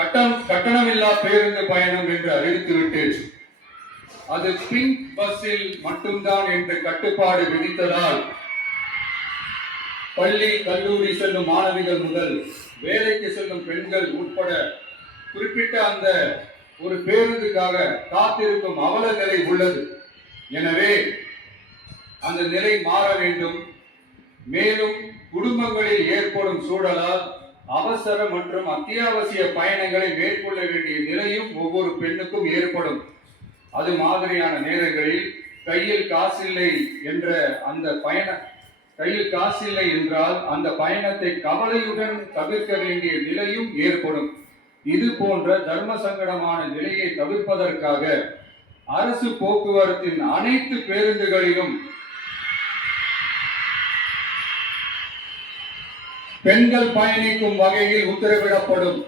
கட்டணமில்லா பேருந்து பயணம் என்று அறிவித்துவிட்டு அது பிங்க் பஸ்ஸில் மட்டும்தான் என்று கட்டுப்பாடு விதித்ததால் பள்ளி கல்லூரி செல்லும் மாணவிகள் முதல் வேலைக்கு செல்லும் பெண்கள் உட்பட குறிப்பிட்ட அந்த ஒரு பேருந்துக்காக காத்திருக்கும் அவல நிலை உள்ளது. எனவே அந்த நிலை மாற வேண்டும். மேலும் குடும்பங்களில் ஏற்படும் சூழலால் அவசர மற்றும் அத்தியாவசிய பயணங்களை மேற்கொள்ள வேண்டிய நிலையும் ஒவ்வொரு பெண்ணுக்கும் ஏற்படும். அது மாதிரியான நேரங்களில் கையில் காசில்லை என்றால் அந்த பயணத்தை கவலையுடன் தவிர்க்க வேண்டிய நிலையும் ஏற்படும். இது போன்ற தர்ம சங்கடமான நிலையை தவிர்ப்பதற்காக அரசு போக்குவரத்தின் அனைத்து பேருந்துகளிலும் பெண்கள் பயணிக்கும் வகையில் உத்தரவிடப்படும்.